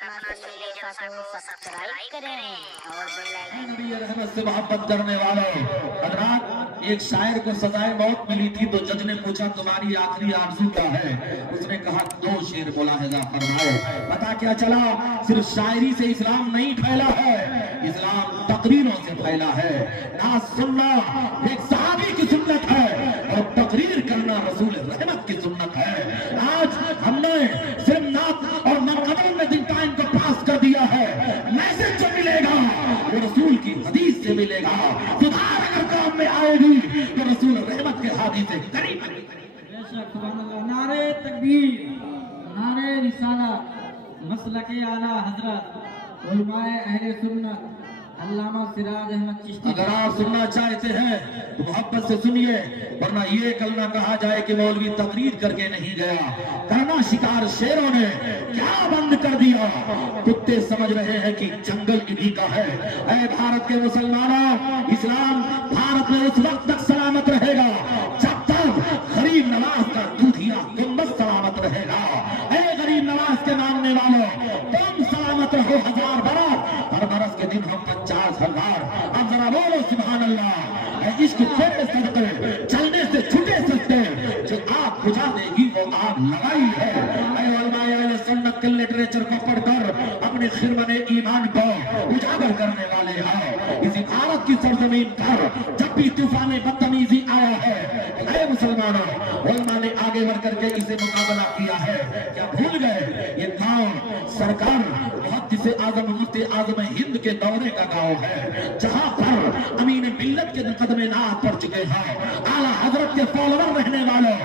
अपना सुनील जलसा को सब्सक्राइब करें और बेल आइकन। नबी रहमत से मोहब्बत करने वालों, हजरात एक शायर को सजाए मौत मिली थी तो जज ने पूछा तुम्हारी आखिरी आरज़ू क्या है? उसने कहा 2 शेर मुलाहिजा फरमाओ। पता क्या चला, सिर्फ शायरी से इस्लाम नहीं फैला है, इस्लाम तकरीरों से फैला है। नाज सुनना एक सहाबी की सुन्नत है और तकरीर करना रसूल रहमत की सुन्नत है। आज हमने सिर्फ नात और मनकबों में दिन टाइम को पास कर दिया है। मैसेज जो मिलेगा वो रसूल की हदीस से मिलेगा। सुधार अगर काम में आएगी तो रसूल रहमत के हादी से करीब। बेशक सुभान अल्लाह। नारे तकबीर, नारे रिसालत, मसलके आला हजरत उलमाए अहले सुन्नत अल्लामा सिराज अहमद चिश्ती। अगर आप सुनना चाहते हैं तो मोहब्बत से सुनिए, वरना ये कल ना कहा जाए कि मौलवी तकरीर करके नहीं गया। करना शिकार शेरों ने क्या बंद कर दिया? कुत्ते समझ रहे हैं कि जंगल इन्हीं का है। ऐ भारत के मुसलमानों, इस्लाम भारत में उस वक्त तक सलामत रहेगा जब तक गरीब नवाज का दूधिया गुंबद सलामत रहेगा। ऐ गरीब नवाज के मानने वालों, तुम सलामत रहो 1000 बरस। हर बरस के दिन हम 50,000। अब जरा बोलो सुभान अल्लाह। इश्क छोटे सदके चलने से छुटे सकते, जो आग बुझा देगी वो आग लगाई है। अहले सुन्नत के लिटरेचर को पढ़कर अपने खिरमने ईमान को उजागर करने वाले हैं। इसी भारत की सरजमीन पर जब भी तूफान बदतमीजी आया है, ऐ मुसलमानों, उलमा ने आगे बढ़ करके इसे मुकाबला किया है। क्या भूल गए ये गांव सरकार मुहद्दिस आजम मुफ्ती आजम हिंद के दौरे का गांव है, जहां पर अमीन मिल्लत के कदमे नाम पड़ चुके हैं। आला हजरत के फॉलोवर रहने वालों,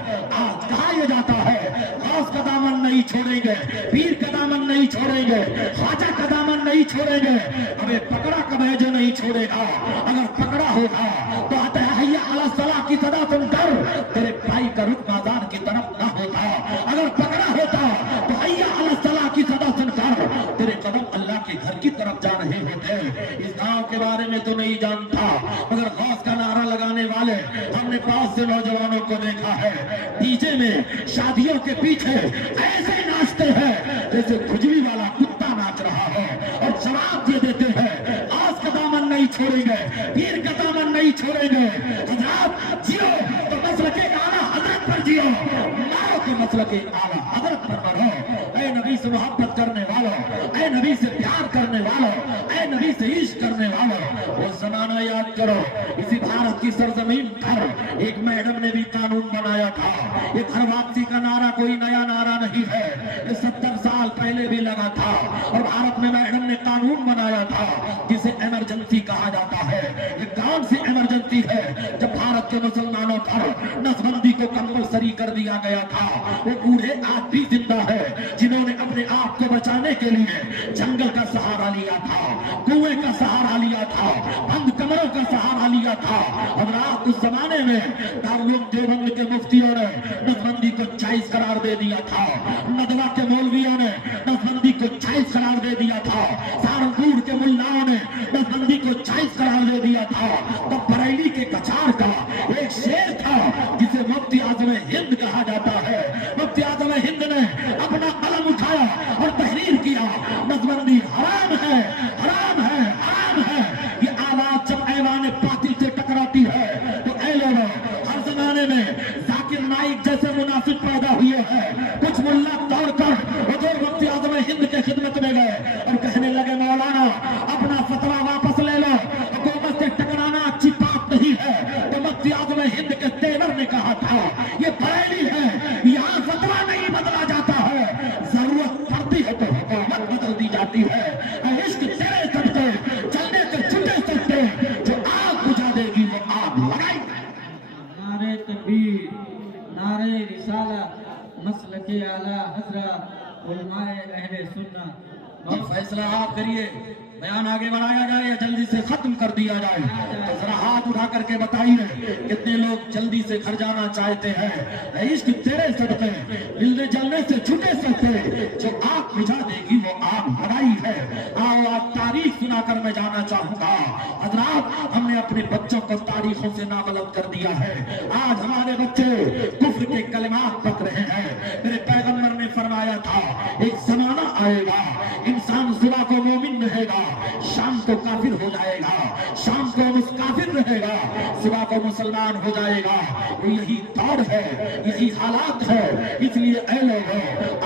आज कहा यह जाता है गौस का दामन नहीं छोड़ेंगे, पीर का दामन नहीं छोड़ेंगे, ख्वाजा का दामन नहीं छोड़ेंगे। हमें पकड़ा कभी जो नहीं छोड़ेगा। अगर पकड़ा होगा तो आता है हैया अला सलाह की सदा सुनकर तेरे भाई का रुख बाजार की तरफ ना होता। अगर पकड़ा होता तो हैया अला सलाह की सदा सुनकर तेरे कदम अल्लाह के घर की तरफ जा रहे होते। इस गांव के बारे में तो नहीं जानता, मगर गौस का नारा लगाने वाले हमने बहुत से नौजवानों को देखा है। डीजे में शादियों के पीछे ऐसे नाचते हैं जैसे खुजली वाला कुत्ता नाच रहा है और जवाब दे देते हैं गौस का दामन नहीं छोड़ेंगे, पीर का दामन नहीं छोड़ेंगे। हजरत जियो तो मसलके आला हजरत पर जियो, मारो तो मसलके आला हजरत पर मरो। ऐ नबी से मोहब्बत करने वालों, ऐ नबी से प्यार करने वालों, ऐ नबी से इश्क करने वालों, वो जमाना याद करो। इसी भारत की सरजमीन पर एक मैडम ने भी कानून बनाया था। ये घर वापसी का नारा कोई नया नारा नहीं है, ये 70 साल पहले भी लगा था। और भारत में मैडम ने कानून बनाया था जिसे इमरजेंसी कहा जाता है। ये कौन सी इमरजेंसी है? जब भारत के मुसलमानों पर नसबंदी को कंपलसरी कर दिया गया था। वो बूढ़े आज भी जिंदा है जिन्होंने अपने आप को बचाने के लिए जंगल का सहारा लिया था, कुएं का सहारा लिया था, बंद कमरों का सहारा लिया था। और रात उस जमाने में दारुल देवबंद के मुफ्तियों ने नसबंदी को जायज करार दे दिया था, नदवा के मौलवियों ने नसबंदी को जायज करार दे दिया था, सहारनपुर के मुल्लाओं ने नसबंदी को जायज करार दे दिया था। तो बरेली के कचार का एक शेर था जिसे मुफ्ती आजम हिंद कहा जाता है। मुफ्ती आजम हिंद ने अपना कलम उठाया और तहरीर किया, नसबंदी हराम है, हराम है, हराम है। ये आवाज जब ऐवान बातिल से टकराती है तो ऐ लोगों, हर जमाने में जाकिर नाइक जैसे मुनाफिक पैदा हुए हैं। कुछ मुल्ला दौड़कर हुजूर मुफ्ती आजम हिंद के खिदमत में गए और कहने लगे मौलाना अपना फतवा वापस ले लो, हुकूमत से टकराना अच्छी बात नहीं है। तो मुफ्ती आजम हिंद के तेवर ने कहा था ये बरेली है, यहाँ फतवा नहीं बदला जाता है, जरूरत पड़ती है तो हुकूमत बदल दी जाती है। इश्क तेरे सदके चलने से छुटे सकते, जो आग बुझा देगी वो आग लगाई। नारे तकबीर, नारे रिसालत, मसलके आला हजरत उलमाए अहले सुन्नत। ये फैसला आप करिए, बयान आगे बढ़ाया जाए या जल्दी से खत्म कर दिया जाए? तो जरा हाथ उठा करके बताइए कितने लोग जल्दी से घर जाना चाहते हैं? इश्क तेरे सदके मिलने जलने से छूटे सकते, जो आग बुझा देगी वो आग लगाई है। आओ आज तारीख सुनाकर मैं जाना चाहूंगा। हजरात, हमने अपने बच्चों को तारीखों से नाबलद कर दिया है। आज हमारे बच्चे कुफ्र के कलिमात पक रहे हैं। मेरे पैगंबर ने फरमाया था एक जमाना आएगा इंसान کو کافر ہو جائے گا، شام کو کافر رہے گا، صبح کو مسلمان ہو جائے گا۔ یہی دور ہے، یہی حالات ہے۔ اس لیے اے لوگوں،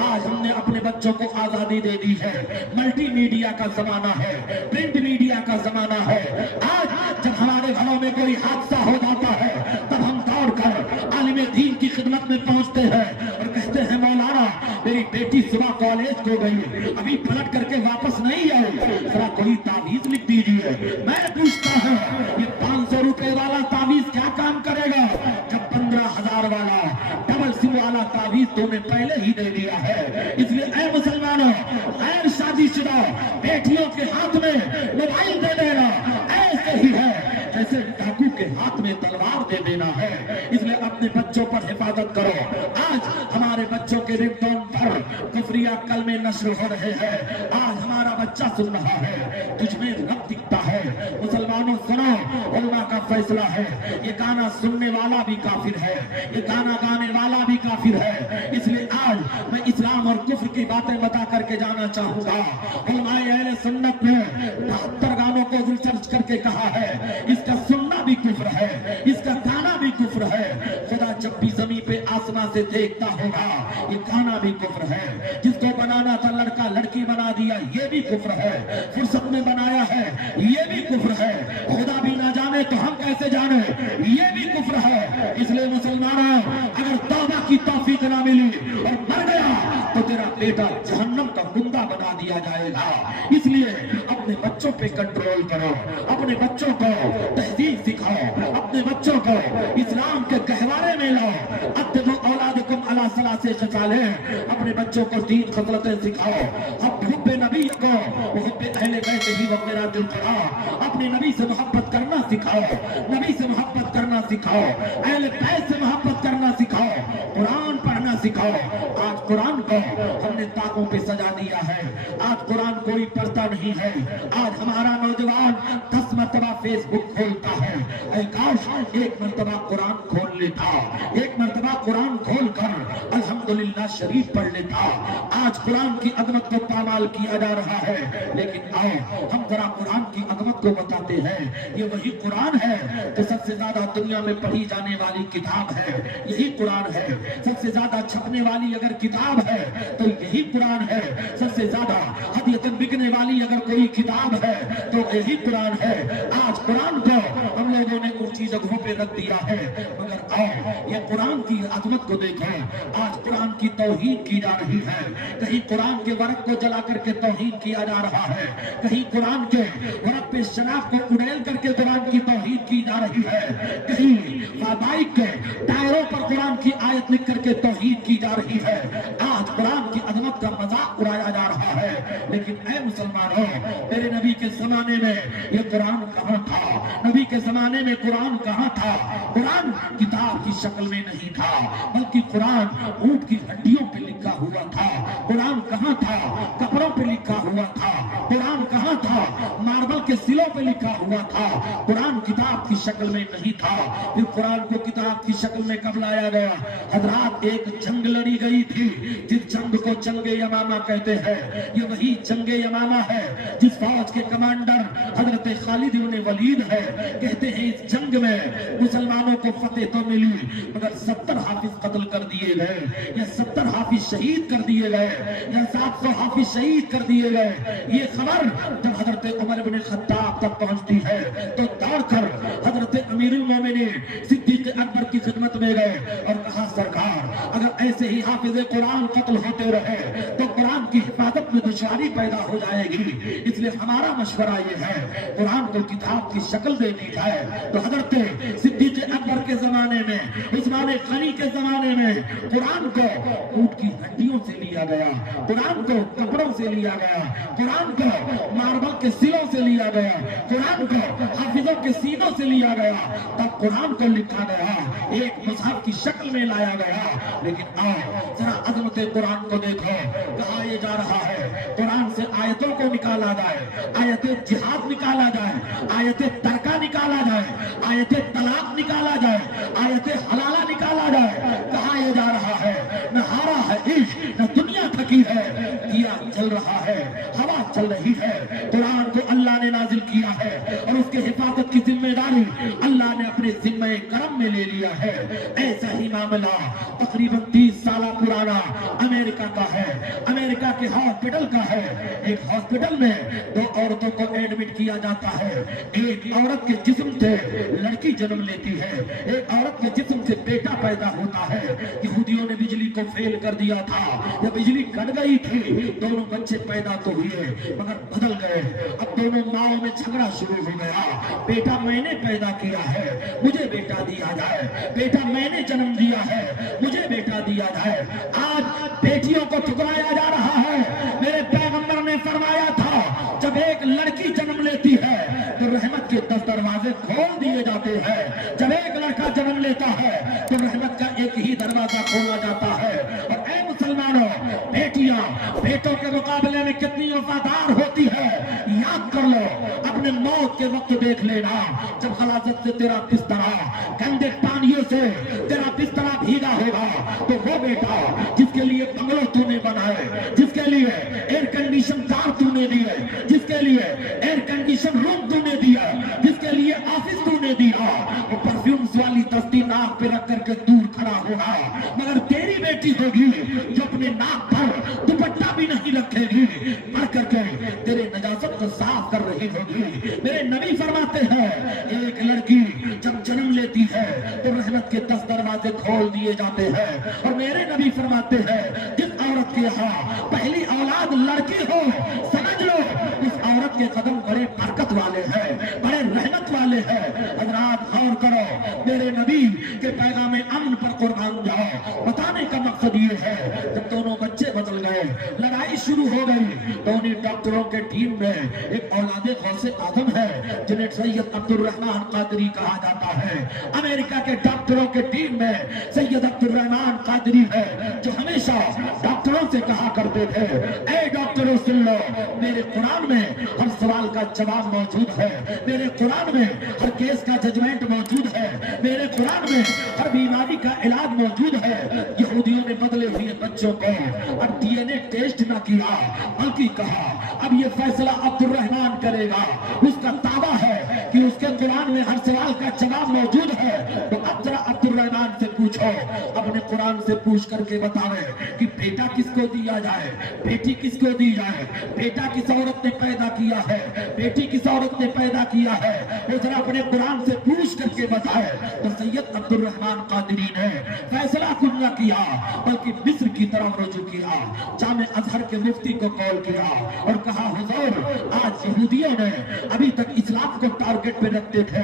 آج ہم نے اپنے بچوں کو آزادی دے دی ہے۔ ملٹی میڈیا کا زمانہ ہے، پرنٹ میڈیا کا زمانہ ہے۔ آج جب ہمارے گھروں میں کوئی حادثہ ہو جاتا ہے تب ہم دوڑ کر عالم دین کی خدمت میں پہنچتے ہیں اور کہتے ہیں مولانا میری بیٹی صبح کالج کو گئی، ابھی پلٹ کر کے واپس نہیں آئی، ذرا کوئی تعویذ لکھ دیجیے۔ میں پوچھتا ہوں یہ 500 روپے والا تعویذ کیا کام کرے گا جب 15,000 والا ڈبل سم والا تعویذ تو نے پہلے ہی دے دیا ہے۔ اس لیے اے مسلمانوں، غیر شادی شدہ بیٹیوں کے ہاتھ میں موبائل دے دینا ایسے ہی ہے جیسے ڈاکو کے ہاتھ میں تلوار دے دینا ہے۔ اس لیے اپنے بچوں پر حفاظت کرو۔ آج ہمارے بچوں کے رنگ ٹون پر کفریہ کلمے نشر ہو رہے ہیں۔ آج ہمارا بچہ سن رہا ہے تجھ میں رب دکھتا ہے۔ مسلمانوں سنو، علماء کا فیصلہ ہے، یہ گانا سننے والا بھی کافر ہے، یہ گانا گانے والا بھی کافر ہے۔ اس لیے آج میں اسلام اور کفر کی باتیں بتا کر کے جانا چاہوں گا۔ علماء اہل سنت نے 72 گانوں کو ریسرچ کر کے کہا ہے اس کا سننا بھی کفر ہے، اس کا گانا بھی کفر ہے۔ خدا جب بھی زمین پہ آسمان سے دیکھتا ہوگا یہ گانا بھی کفر ہے۔ جس کو بنانا تھا لڑکا لڑکی بنا دیا یہ بھی کفر ہے، فرصت میں بنایا ہے یہ بھی کفر ہے، خدا بھی نہ جانے تو ہم کیسے جانے یہ بھی کفر ہے۔ اس لیے مسلمانوں اگر توبہ کی توفیق نہ ملی اور مر گیا تو تیرا بیٹا جہنم کا گندا بنا دیا جائے گا۔ اس لیے اپنے بچوں پہ کنٹرول کرو، اپنے بچوں کو تہذیب سکھاؤ، اپنے بچوں کو اسلام کے گہوارے میں لاؤ۔ ادبوا اولادکم علی ثلاث خصال، اپنے بچوں کو 3 خصلتیں سکھاؤ۔ حب نبی کو حب اہل بیت ہی وغیرہ دل کرا، اپنے نبی سے محبت کرنا سکھاؤ، نبی سے محبت کرنا سکھاؤ، اہل بیت سے محبت کرنا سکھاؤ، قرآن پڑھنا سکھاؤ۔ آج قرآن کو ہم نے تاغوں پہ سجا دیا ہے، آج قرآن کوئی پڑھتا نہیں ہے۔ آج ہمارا نوجوان 10 مرتبہ فیس بک کھولتا ہے، اے کاش ایک مرتبہ قرآن کھول لیتا، ایک مرتبہ قرآن کھول کر الحمدللہ شریف پڑھ لیتا۔ آج قرآن کی عظمت کو پامال کیا جا رہا ہے، لیکن آؤ ہم ذرا قرآن کی عظمت کو بتاتے ہیں۔ یہ وہی قرآن ہے جو سب سے زیادہ دنیا میں پڑھی جانے والی کتاب ہے، یہی قرآن ہے۔ سب سے زیادہ چھپنے والی اگر کتاب ہے تو یہی قرآن ہے، سب سے زیادہ ہدیتاً بکنے والی اگر کوئی کتاب ہے تو یہی قرآن ہے۔ آج قرآن کو ہم لوگوں نے اونچی جگہوں پہ رکھ دیا ہے، مگر آؤ یہ قرآن کی عظمت کو دیکھو۔ آج قرآن کی توہین کی جا رہی ہے، کہیں قرآن کے ورق کو جلا کر کے توہین کیا جا رہا ہے، کہیں قرآن کے ورق پہ شراب کو اڑیل کر کے قرآن کی توہین کی جا رہی ہے، کہیں بائک کے ٹائروں پر قرآن کی آیت لکھ کر کے توہین کی جا رہی ہے۔ آج قرآن کی عظمت کا مذاق اڑایا جا رہا ہے، لیکن اے مسلمانوں میرے نبی کے زمانے میں یہ قرآن کہاں تھا؟ نبی کے زمانے میں قرآن کہاں تھا؟ قرآن کتاب کی شکل میں نہیں تھا، بلکہ قرآن اونٹ کی ہڈیوں پہ لکھا ہوا تھا۔ قرآن کہاں تھا؟ کپڑوں پہ لکھا ہوا تھا۔ قرآن کہاں تھا؟ ماربل کے سلوں پہ لکھا ہوا تھا۔ قرآن کتاب کی شکل میں نہیں تھا۔ پھر قرآن کو کتاب کی شکل میں کب لایا گیا؟ حضرات ایک جنگ لڑی گئی تھی جس جنگ کو جنگ یمامہ کہتے ہیں۔ یہ وہی جنگ یمامہ ہے جس فوج کے کمانڈر حضرت خالد بن ولید ہے۔ کہتے ہیں اس جنگ میں مسلمانوں کو فتح تو ملی مگر 70 حافظ قتل کر دیے گئے، یا 70 حافظ شہید کر دیے گئے، یا 700 حافظ شہید کر دیے گئے۔ یہ خبر جب حضرت عمر بن خطاب تک پہنچتی ہے تو دوڑ کر حضرت امیر المومنین صدیق اکبر کی خدمت میں گئے اور کہا سرکار اگر ایسے ہی حافظ قرآن قتل ہوتے رہے تو قرآن کی حفاظت میں دشواری پیدا ہو جائے گی، اس لیے ہمارا مشورہ یہ ہے قرآن کو کتاب کی شکل دینی ہے۔ تو حضرت صدیق اکبر کے زمانے میں، عثمان غنی کے زمانے میں قرآن کو اونٹ کی ہڈیوں سے لیا گیا، قرآن کو کپڑوں سے لیا گیا، قرآن کو ماربل کے سلوں سے لیا گیا، قرآن کو حافظوں کے سینوں سے لیا گیا، تب قرآن کو لکھا گیا، ایک مصحف کی شکل میں لایا گیا۔ لیکن آؤ ذرا عظمت قرآن کو دیکھو، کہا یہ جا رہا ہے قرآن سے آیتوں کو نکالا جائے، آیت جہاد نکالا جائے، آیت ترکہ نکالا جائے، آیت طلاق نکالا جائے، آیت حلالہ نکالا جائے۔ کہا یہ جا رہا ہے نہ ہارا ہے عشق، نہ دنیا تھکی ہے، دیا جل رہا ہے، ہوا چل رہی ہے۔ قرآن کو اللہ نے نازل کیا के हिफाजत की जिम्मेदारी अल्लाह ने अपने जिम्मे करम में ले लिया है। ऐसा ही मामला तकरीबन 30 साल पुराना अमेरिका का है। अमेरिका के हॉस्पिटल का है। एक हॉस्पिटल में 2 औरतों को एडमिट किया जाता है। एक औरत के जिस्म से लड़की जन्म लेती है, एक औरत के जिस्म से बेटा पैदा होता है। यहूदियों ने बिजली को फेल कर दिया था, या बिजली कट गई थी, दोनों बच्चे पैदा तो हुए मगर बदल गए। अब दोनों माओं में झगड़ा शुरू हो गया। बेटा मैंने पैदा किया है, मुझे बेटा दिया जाए, बेटा मैंने जन्म दिया है, मुझे बेटा दिया जाए। आज बेटियों को ठुकराया जा रहा है। मेरे पैगंबर ने फरमाया था, जब एक लड़की जन्म लेती है तो रहमत के 10 दरवाजे खोल दिए जाते हैं। जब एक लड़का जन्म लेता है तो रहमत का एक ही दरवाजा खोला जाता है। और ऐ मुसलमानों, बेटियां बेटों के मुकाबले में कितनी वफादार होती है याद कर लो। अपने मौत के वक्त देख लेना, जब गलाजत से तेरा बिस्तरा, गंदे पानियों से तेरा बिस्तरा भीगा होगा, तो वो बेटा जिसके लिए बंगलो तूने बनाए, जिसके लिए एयर कंडीशन कार तूने दिए, जिसके लिए एयर कंडीशन रूम तूने दिया, जिसके लिए ऑफिस तूने दिया, वो परफ्यूम्स वाली दस्ती नाक पे रख करके दूर खड़ा होगा। मगर तेरी बेटी होगी जो अपने नाक पर दुपट्टा भी नहीं रखेगी, बढ़ करके तेरे नजासत को साफ कर रही होगी। मेरे नबी फरमाते हैं, एक लड़की जब जन्म लेती है तो रहमत के 10 दरवाजे खोल दिए जाते हैं। और मेरे नबी फरमाते हैं, जिस औरत के यहाँ पहली औलाद लड़की हो, समझ लो उस औरत के कदम बड़े बरकत वाले हैं, बड़े रहमत वाले हैं। हजरात गौर करो, मेरे नबी के पैगाम अमन पर कुर्बान जाओ। बताने का मकसद ये है, जब दोनों बच्चे बदल गए, लड़ाई शुरू हो गई, तो उन्हीं डॉक्टरों के टीम में एक औलादे गौसे आजम है जिन्हें सैयद अब्दुल रहमान कादरी कहा जाता है। अमेरिका के डॉक्टरों के टीम में सैयद अब्दुल रहमान कादरी है, जो हमेशा डॉक्टरों से कहा करते थे, ऐ डॉक्टरों सुन लो, मेरे कुरान में हर सवाल का जवाब मौजूद है, मेरे कुरान में हर केस का जजमेंट मौजूद है, मेरे कुरान में हर बीमारी का इलाज मौजूद है। यहूदियों ने बदले हुए बच्चों को अब डीएनए टेस्ट न किया, बल्कि कहा अब ये फैसला अब्दुल रहमान करेगा। उसका दावा है कि उसके कुरान में हर सवाल का जवाब मौजूद है। तो अब जरा अब्दुल रहमान से पूछो, अपने कुरान से पूछ करके बतावे कि बेटा किसको दिया जाए, बेटी किसको दी जाए, बेटा किस औरत ने पैदा किया है, बेटी किस औरत ने पैदा किया है, वो जरा अपने कुरान से पूछ करके बताए। तो सैयद अब्दुल रहमान कादरी ने फैसला खुद न किया, बल्कि मिस्र की तरफ रुजू किया, जामे अजहर के मुफ्ती को कॉल किया और कहा, हुजूर आज यहूदियों ने अभी तक इस्लाम को टारगेट पे रखते थे,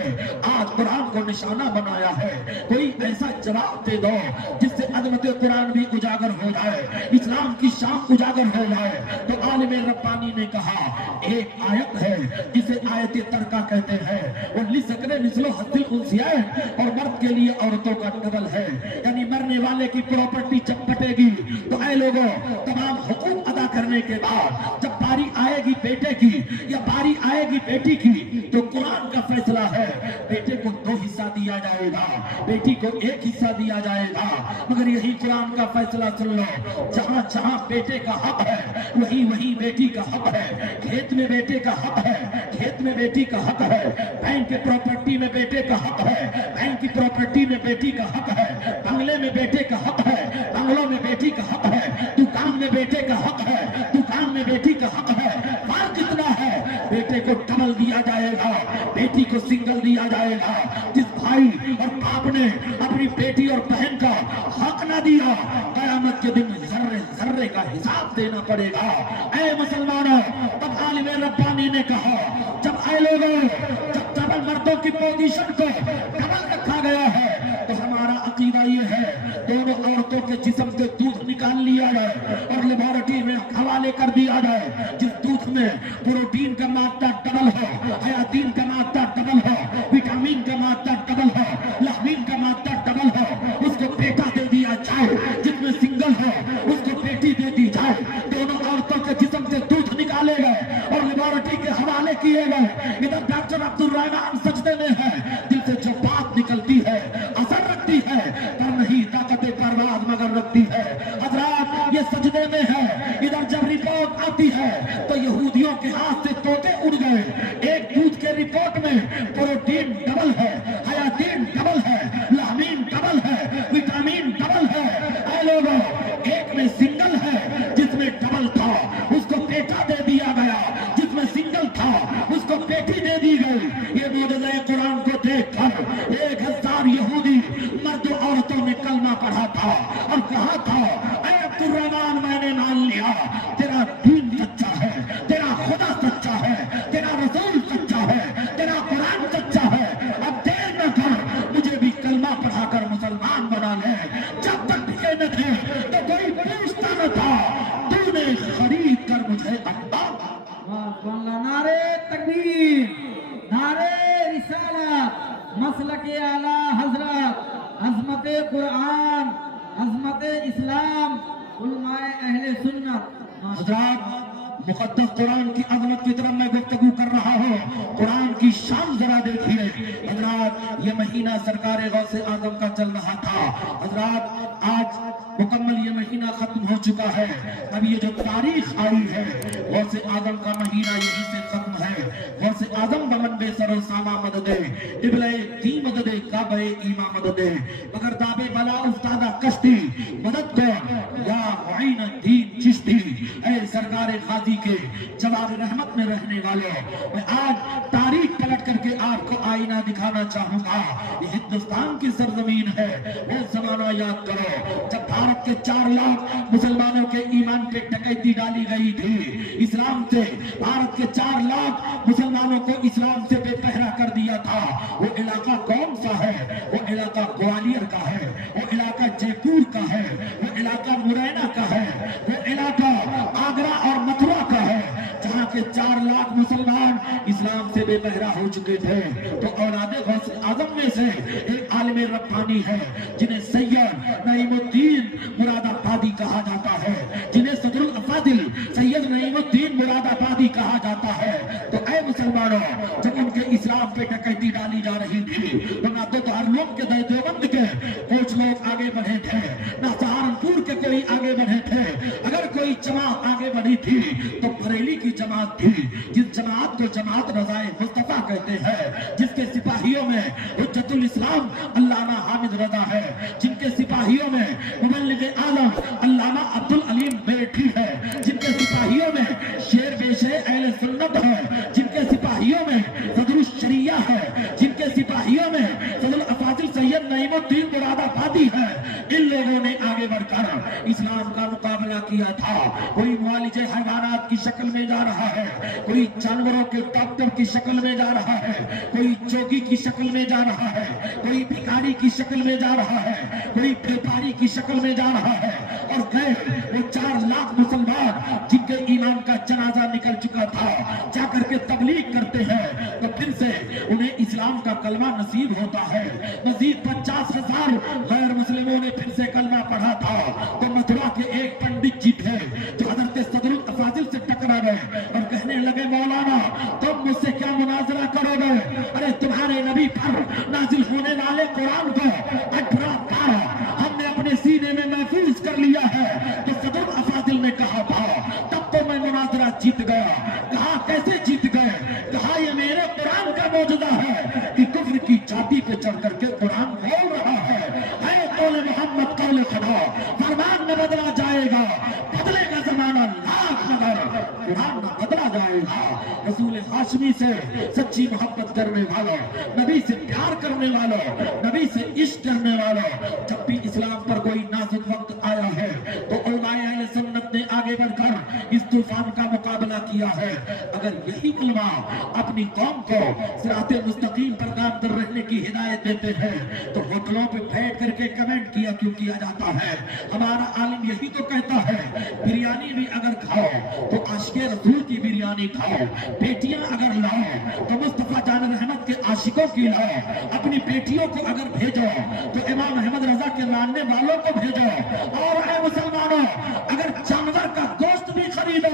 आज कुरान को निशाना बनाया है, कोई ऐसा जवाब दे दो जिससे अजमत कुरान भी उजागर हो जाए, इस्लाम की शान उजागर हो जाए। तो आलिम रब्बानी ने कहा, एक आयत है जिसे आयत तर्का कहते हैं, और लिसकने मिसलो हस्तिल उनसियाए, और मर्द के लिए औरतों का डबल है, यानी मरने वाले की प्रॉपर्टी जब बटेगी तो ऐ लोगों तमाम हुकूक अदा करने के बाद जब बारी आएगी बेटे की या बारी आएगी बेटी की, तो कुरान का फैसला है, बेटे को 2 हिस्सा दिया जाएगा, बेटी को 1 हिस्सा दिया जाएगा। मगर यही कुरान का फैसला सुन लो, जहां जहां बेटे का हक है वही वही बेटी का हक है। खेत में बेटे का हक है, खेत में बेटी का हक है, बैंक के प्रॉपर्टी में बेटे का हक है, बैंक की प्रॉपर्टी में बेटी का हक है, बंगले में बेटे का हक है, बंगलों में बेटी का हक है, दुकान में बेटे का हक है, दुकान में बेटी का हक है। फर्क कितना है, बेटे को डबल दिया जाएगा, बेटी को सिंगल दिया जाएगा। जिस भाई और बाप ने अपनी बेटी और बहन का हक न दिया, कयामत के दिन जर्रे जर्रे का हिसाब देना पड़ेगा। ऐ मुसलमानों, तब आलिम रब्बानी ने कहा, जब आए लोगों, जब डबल मर्दों की पोजीशन को डबल रखा गया है, तो हमारा अकीदा ये है, दोनों औरतों के जिस्म से दूध निकाल लिया जाए और लेबोरेटरी में हवाले कर दिया जाए। जिस दूध में प्रोटीन का मात्रा डबल हो, हयातीन का मात्रा डबल हो, विटामिन का मात्रा डबल हो, लहमीन का मात्रा डबल हो, उसको बेटा दे दिया जाए। जिसमें सिंगल हो उसको बेटी दे दी जाए। दोनों औरतों के जिस्म से दूध निकाले गए और लेबोरेटरी के हवाले किए गए। इधर डॉक्टर अब्दुल रहमान सजदे में है, दिल से जो बात निकलती है असर रखती है, पर नहीं ताकत परवाज मगर रखती है। हजरात ये सजदे में है, इधर जब रिपोर्ट आती है तो यहूदियों के हाथ से तोते उड़ गए। एक दूध के रिपोर्ट में पढ़ा था और कहा था, ऐ अब्दुर्रहमान मैंने मान लिया तेरा दीन सच्चा है, तेरा खुदा सच्चा है, तेरा रसूल सच्चा है, तेरा कुरान सच्चा है, अब देर न कर मुझे भी कलमा पढ़ाकर मुसलमान बना ले। जब तक टिके न थे तो कोई पूछता न था, तूने खरीद कर मुझे अंडा। नारे तकबीर, नारे रिसालत, मसलके आला हजरत, अजमत कुरान, अजमत इस्लाम, उलमाए अहले सुन्नत। हजरात, मुकद्दस कुरान की अजमत की तरफ मैं गुफ्तगू कर रहा हूँ। कुरान की शान जरा देखिए हजरात। ये महीना सरकार गौसे आजम का चल रहा था हजरात, आज मुकम्मल ये महीना खत्म हो चुका है। अब ये जो तारीख आई है गौसे आजम का महीना यहीं से खत्म है। गौसे आजम बमन बे सरो सामा मददे इबले दी मददे काबे ईमा मददे मगर दाबे बला उस्तादा कश्ती मदद को या मुईन दीन चिश्ती। ऐ सरकार गाजी के जवाब रहमत में रहने वाले, मैं आज तारीख पलट करके आपको आईना दिखाना चाहूंगा। ये हिंदुस्तान की सरजमीन है। वो जमाना याद करो जब भारत के 4 लाख मुसलमानों के ईमान पे डकैती डाली गई थी। इस्लाम से भारत के 4 लाख मुसलमानों को इस्लाम से बेपहरा कर दिया था। वो इलाका कौन सा है? वो इलाका ग्वालियर का है, वो इलाका जयपुर का है, वो इलाका मुरैना का है, वो इलाका आगरा और मथुरा का है, जहाँ के 4 लाख मुसलमान इस्लाम से बेपहरा हो चुके थे। तो औलादे गौसे आजम में से एक आलिम रब्बानी है जिन्हें सैयद नईमुद्दीन मुरादाबादी कहा जाता है, जिन्हें सदरुल अफादिल सैयद नईमुद्दीन मुरादाबादी कहा जाता है। तो ऐ मुसलमानों, जब उनके इस्लाम पे डकैती डाली जा रही थी तो ना तो दारुल के देवबंद के कुछ लोग आगे बढ़े थे, ना सहारनपुर के कोई आगे बढ़े थे। अगर कोई जमात आगे बढ़ी थी तो बरेली की जमात थी, जिस जमात को जमात रज़ाए मुस्तफा कहते हैं, जिसके सिपाहियों में हुज्जतुल इस्लाम अल्लामा हामिद रजा है, जिनके सिपाहियों में मुबल्लिग आलम अल्लामा अब्दुल अलीम बेठी है, जिनके सिपाहियों में शेर बेशे अहले सुन्नत है, जिनके सिपाहियों में सदरुल शरिया है, जिनके सिपाहियों में सदरुल अफाजिल सैयद नईमुद्दीन मुरादाबादी है। इन लोगों ने आगे बढ़कर इस्लाम का मुकाबला किया था। कोई मुआलिजे हैवानात की शक्ल में जा रहा है, कोई जानवरों के डॉक्टर की शक्ल में जा रहा है, कोई जोगी की शक्ल में जा रहा है, कोई भिखारी की शक्ल में जा रहा है, कोई व्यापारी की शक्ल में जा रहा है। और गए वो 4 लाख मुसलमान जिनके ईमान का जनाजा निकल चुका था, जाकर के तबलीग करते हैं तो फिर से उन्हें इस्लाम का कलमा नसीब होता है। मजीद 50,000 गैर मुस्लिमों ने फिर से कलमा पढ़ा था। तो मथुरा के एक पंडित जी थे जो हजरत सदरुल अफाजिल से टकरा गए और कहने लगे, मौलाना तुम मुझसे क्या मुनाजरा करोगे? अरे तुम्हारे नबी पर नाजिल होने वाले कुरान को 18 पारा हमने अपने सीने में महफूज कर लिया है। तो सदरुल अफाजिल ने कहा था, तब तो मैं मुनाजरा जीत गया। कहा कैसे जीत गए? कहा ये मेरे कुरान का मौजूदा है कि कुफ्र की छाती पे चढ़ करके कुरान बोल रहा है, कौले मोहम्मद कौले खुदा, फरमान न बदला जाएगा, बदलेगा जमाना लाख मगर कुरान न बदला जाएगा। रसूल हाशमी से सच्ची मोहब्बत करने वालों, नबी से प्यार करने वालों, नबी से इश्क करने वालों, जब भी इस्लाम पर कोई नाजुक वक्त आया है तो उलमाए अहले सुन्नत ने आगे बढ़कर इस तूफान का मुकाबला किया है। अगर यही उलमा अपनी कौम को सिराते मुस्तकीम पर गामतर रहने की हिदायत देते हैं तो होटलों पे बैठ करके कमेंट किया क्यों किया जाता है? हमारा आलिम यही तो कहता है, बिरयानी भी अगर खाओ तो आशिक़े रसूल की बिरयानी खाओ, बेटियां अगर लाओ तो मुस्तफा जान रहमत के आशिकों की लाओ, अपनी बेटियों को अगर भेजो तो इमाम अहमद रजा के मानने वालों को भेजो। और ऐ मुसलमानों, अगर जानवर का गोश्त भी खरीदो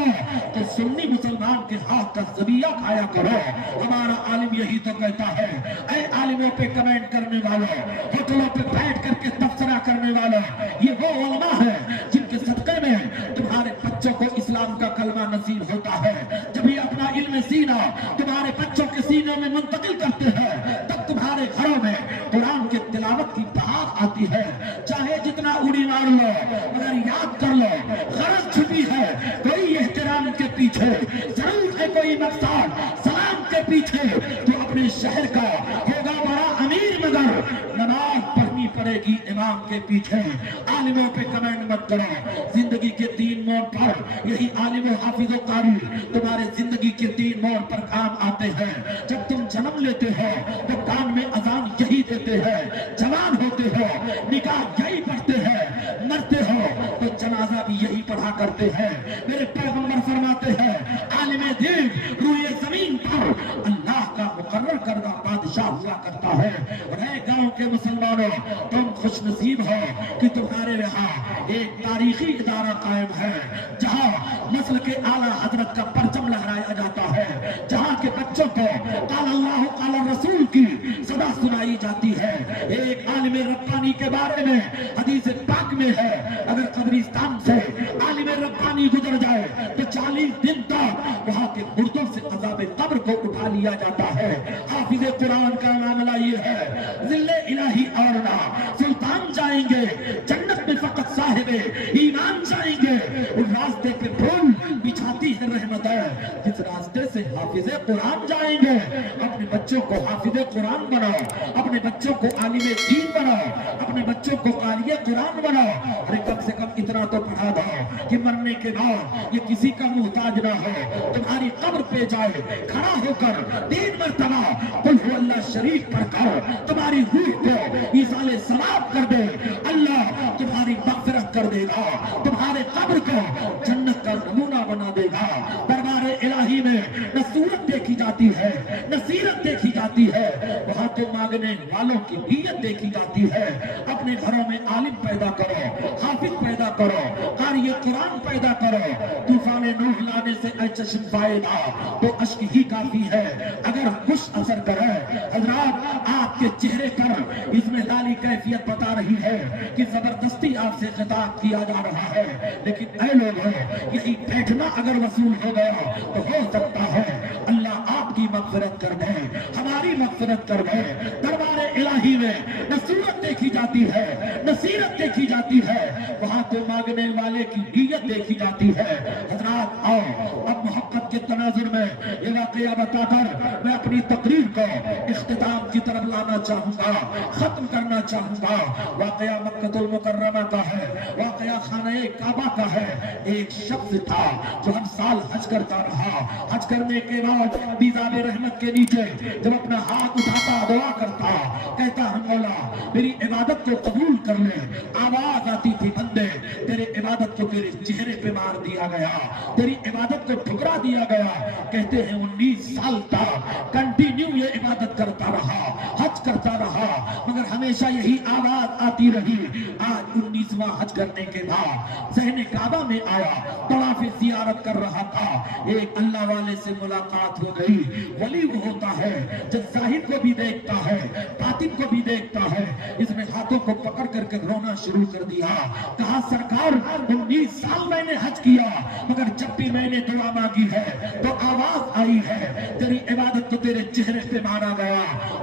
तो सुन्नी मुसलमान के हाथ का ज़बिया खाया करो। हमारा आलिम यही तो कहता है। ऐ आलिमों पे कमेंट करने वालों, होटलों पे बैठ करके तबसरा करने वालों, ये वो उलमा है जिनके सदक़े में तुम्हारे बच्चों को इस्लाम का कलमा नसीब होता है। जब ये अपना इल्म सीना तुम्हारे बच्चों के सीने में मुंतकिल करते हैं तब तुम्हारे घरों में कुरान के तिलावत की बहार आती है। चाहे जितना उड़ी मार लो मगर याद कर लो, गरज छुपी है कोई एहतराम के पीछे, जरूर है कोई मकसद सलाम के पीछे। तो अपने शहर का होगा बड़ा अमीर मगर नमाज पढ़नी पड़े पड़ेगी इमाम के पीछे। आलिमों पे कमेंट मत करो। जिंदगी के 3 मोड़ पर यही आलिम हाफिज कारी तुम्हारे जिंदगी के 3 मोड़ पर काम आते हैं। जब तुम जन्म लेते हो तो कान में अजान यही देते हैं, जवान होते हो निकाह यही पढ़ते हैं, मरते हो तो जनाजा भी यही पढ़ा करते हैं। मेरे पैगंबर फरमाते हैं आलिम दीन रूए जमीन पर अल्लाह का मुकर्रर करदा बादशाह हुआ करता है। और ऐ गांव के मुसलमानों, तुम खुशनसीब हो कि तुम्हारे यहाँ एक तारीखी इदारा कायम है जहाँ नस्ल के आला हजरत का परचम लहराया जाता है, जहाँ के बच्चों को काल अल्लाह काल रसूल की सदा सुनाई जाती है। एक आलिम रब्बानी के बारे में हदीस पाक में है, अगर कब्रिस्तान से आलिम रब्बानी गुजर जाए तो 40 दिन तक वहाँ के मुर्दों से अज़ाब कब्र को उठा लिया जाता है। हाफिज कुरान का मामला ये है, जिल्ले इलाही और ना सुल्तान जाएंगे जन्नत में फकत साहिबे ईमान जाएंगे। उस रास्ते पे फूल बिछाती है रहमत है, जिस रास्ते से हाफिज कुरान जाएंगे। अपने बच्चों को हाफिज कुरान बनाओ, अपने बच्चों को आलिम दीन बनाओ, अपने बच्चों को कारिए कुरान बनाओ। अरे कम से कम इतना तो पढ़ा दो कि मरने के बाद ये किसी का मुहताज ना हो, तुम्हारी कब्र पे जाए खड़ा होकर 3 मरतबा कुल हु अल्लाह शरीफ पढ़कर तुम्हारी रूह को इसाले सवाब कर दे। अल्लाह तुम्हारी मग़फ़िरत कर देगा, तुम्हारे कब्र को जन्नत का नमूना बना देगा। दरबार इलाही में न सूरत देखी जाती है न सीरत देखी जाती है, वहाँ तो मांगने वालों की नीयत देखी जाती है। अपने घरों में आलिम पैदा करो, हाफिज पैदा करो, कारिए कुरान पैदा करो। तूफान नूह लाने से चश्म फायदा तो अश्क ही काफी है अगर कुछ असर करे। हजरात, आपके चेहरे पर इसमें लाली कैफियत बता रही है कि जबरदस्ती आपसे खिताब किया जा रहा है, लेकिन ऐ लोग यही बैठना अगर वसूल हो गया तो हो सकता है अल्लाह आपकी मग़फ़िरत कर दे, हमारी मग़फ़िरत कर दे। दरबार इलाही में न सूरत देखी जाती है न सीरत देखी जाती है, वहाँ तो मांगने वाले की नीयत देखी जाती है। हजरात, आओ अब मोहब्बत के तनाजुर में ये वाक़या बताकर मैं अपनी तकरीर को इख्तिताम की तरफ लाना चाहूंगा, खत्म करना चाहूंगा। वाक़या मक्कतुल मुकर्रमा का है, वाक़या खाने काबा का है। एक शख्स था जो हर साल हज करता रहा। हज करने के बाद बीज़ाब रहमत के नीचे जब अपना हाथ उठाता दुआ करता, कहता है मौला मेरी इबादत को कबूल कर ले। आवाज आती थी बंदे तेरे इबादत को तेरे चेहरे पे मार दिया गया, तेरी इबादत को ठुकरा दिया गया। कहते हैं 19 साल तक कंटिन्यू ये इबादत करता रहा, हज करता रहा, मगर हमेशा यही आवाज आती रही। आज 19वां हज करने के बाद सहने काबा में आया, तवाफ़े ज़ियारत कर रहा था, एक अल्लाह वाले से मुलाकात हो गई। वली वो होता है जब ज़ाहिर को भी देखता है, बातिन को भी देखता है। इसने हाथों को पकड़ करके रोना शुरू कर दिया। कहा सरकार 19 साल मैंने हज किया, मगर जब भी मैंने दुआ मांगी है तो आवाज आई है तेरी इबादत तो तेरे चेहरे पे मारा गया।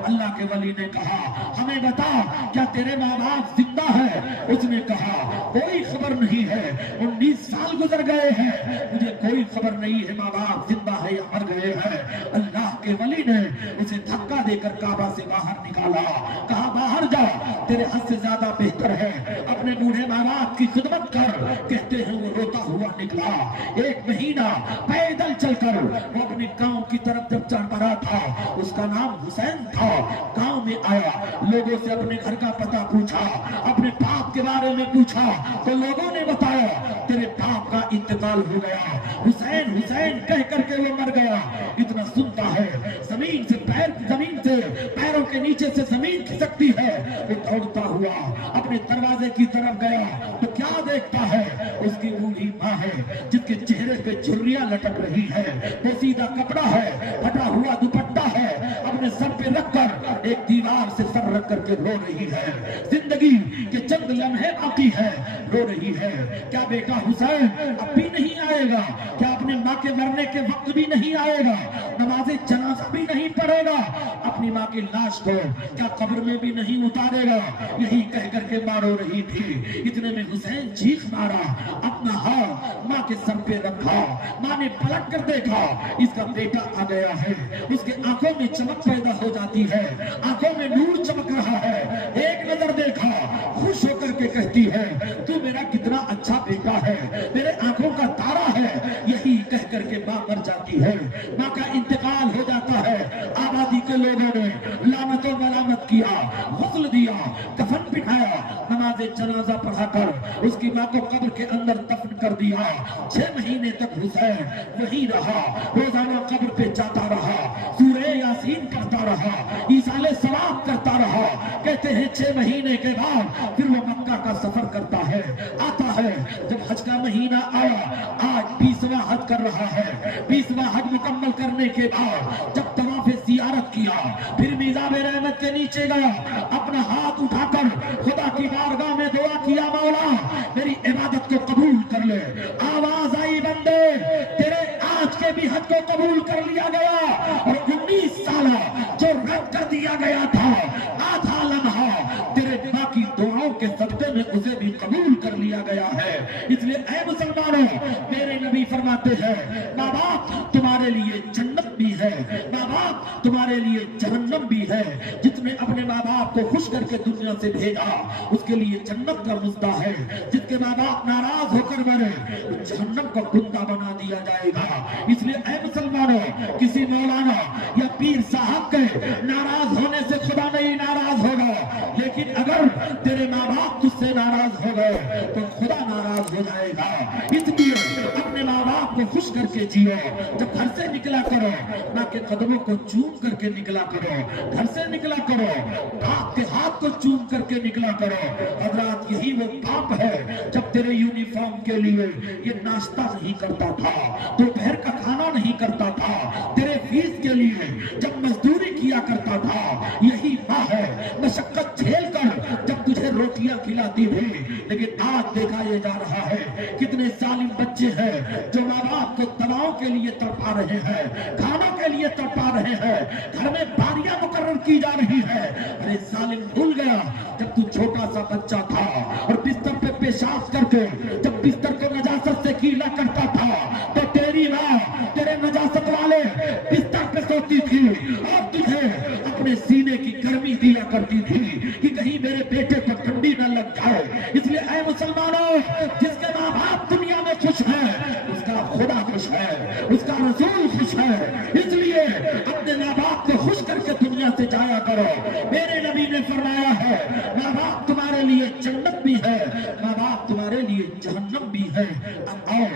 अल्लाह के वली ने कहा हमें बता क्या तेरे माँ बाप जिंदा है? उसने कहा कोई खबर नहीं है, 19 साल गुजर गए हैं, मुझे कोई खबर नहीं है माँ बाप जिंदा है या मर गए हैं। अल्लाह के वली ने उसे धक्का देकर काबा से बाहर निकाला, कहा बाहर जा, तेरे हद से ज्यादा बेहतर है अपने बूढ़े माँ बाप की खिदमत कर। कहते हैं वो रोता हुआ निकला। 1 महीना पैदल चलकर वो अपने गांव की तरफ जब चढ़ पड़ा था, उसका नाम हुसैन था। गांव में आया, लोगों से अपने घर का पता पूछा, अपने बाप के बारे में पूछा तो लोगों ने बताया तेरे बाप का इंतकाल हो गया। हुसैन हुसैन कह करके वो मर गया। इतना सुनता है जमीन से पैरों के नीचे से जमीन खिसकती है। वो दौड़ता हुआ अपने दरवाजे की तरफ गया तो क्या देखता है, उसकी बूढ़ी माँ है जिसके चेहरे पे झुर्रियां लटक रही है, वो सीधा कपड़ा है, फटा हुआ दुपट्टा है, अपने सर पे रखकर एक दीवार से सर रख करके रो रही है। जिंदगी के चंद लम्हे लम्हे बाकी है, रो रही है। क्या बेटा हुसैन अब भी नहीं आएगा? क्या अपने माँ के मरने के वक्त भी नहीं आएगा? नमाज़े जनाज़ा भी नहीं पढ़ेगा? अपनी माँ की लाश को क्या कब्र में भी नहीं उतारेगा? यही कह करके माँ रो रही थी। इतने में हुसैन चीख मारा, अपना हाथ माँ के सर पे रखा। माँ ने पलट कर देखा, इसका बेटा आ गया है। उसके आंखों में चमक पैदा हो जाती है, आंखों में नूर चमक रहा है। एक नजर देखा, खुश होकर के कहती है, तू मेरा कितना अच्छा बेटा है, मेरे आंखों का तारा है। यही कह करके माँ मर जाती है। माँ का इंतकाल हो जाता है। आबादी के लोगों ने लानतों मलामत किया, गुस्ल दिया, कफन बिठाया, नमाज़े जनाजा पढ़ाकर उसकी माँ को कब्र के अंदर दफन कर दिया। 6 महीने तक हुसैन वहीं रहा, रोजाना कब्र पे जाता रहा, सूरह यासीन पढ़ता रहा, ईसाले सवाब करता रहा। कहते हैं 6 महीने के बाद फिर वो मक्का का सफर करता है, आता है। जब हज का महीना आया, आज 20वां हज कर रहा है। 20वां हज मुकम्मल करने के बाद जब तवाफ़े ज़ियारत किया, फिर मीज़ाब रहमत के नीचे गया, अपना हाथ उठाकर खुदा की बारगाह में दुआ किया, मौला मेरी इबादत को कबूल कर ले। आवाज आई, बंदे तेरे आज के भी हज को कबूल कर लिया गया, और 19 साल जो रद्द कर दिया गया था, आधा लम्हा तेरे बाकी दुआओं के सदक़े में उसे भी कबूल कर लिया गया है। इसलिए ऐ मुसलमानों, मेरे नबी फरमाते हैं, माँ बाप तुम्हारे लिए जन्नत भी है, माँ बाप तुम्हारे लिए जहन्नम भी है। जिसने अपने माँ बाप को खुश करके दुनिया से भेजा, उसके लिए जन्नत का मुद्दा है। जिसके माँ बाप नाराज होकर मरे, जहन्नम का कुंदा बना दिया जाएगा। इसलिए ऐ मुसलमानों, किसी मौलाना या पीर साहब के नाराज होने से खुदा नहीं नाराज होगा, लेकिन अगर तेरे माँ बाप तुझसे नाराज हो गए तो खुदा नाराज हो जाएगा। इसलिए अपने माँ बाप को खुश करके जियो। जब घर से निकला करो, माँ के कदमों को चूम करके निकला करो। घर से निकला करो, बाप के हाथ को चूम करके निकला करो। हजरात, यही वो बाप है जब तेरे यूनिफॉर्म के लिए ये नाश्ता नहीं करता था, दोपहर का खाना नहीं करता था, तेरे फीस के लिए जब मजदूरी किया करता था। यही माँ है मशक्कत झेल कर जब तुझे रोटियां खिलाती थी। लेकिन आज देखा ये जा रहा है, कितने जालिम बच्चे हैं जो माँ बाप को दवाओं के लिए तड़पा रहे हैं, खानों के लिए तड़पा रहे हैं, घर में बारियां मुकर्रर की जा रही है। अरे जालिम, भूल गया जब तू छोटा सा बच्चा था और बिस्तर पे पेशाब करके जब बिस्तर को नजासत से गीला करता था, तो तेरी माँ तेरे नजासत वाले बिस्तर पे सोती थी और तुझे अपने सीने की गर्मी दिया करती थी कि कहीं मेरे बेटे को ठंडी न लग जाए। इसलिए ऐ मुसलमानों, जिसके माँ बाप दुनिया में खुश है, उसका खुदा खुश है, उसका रसूल खुश है। इसलिए अपने माँ बाप को खुश करके दुनिया से जाया करो। मेरे नबी ने फरमाया है, माँ बाप तुम्हारे लिए जन्नत भी है, माँ बाप तुम्हारे लिए जहन्नम भी है। अब आओ,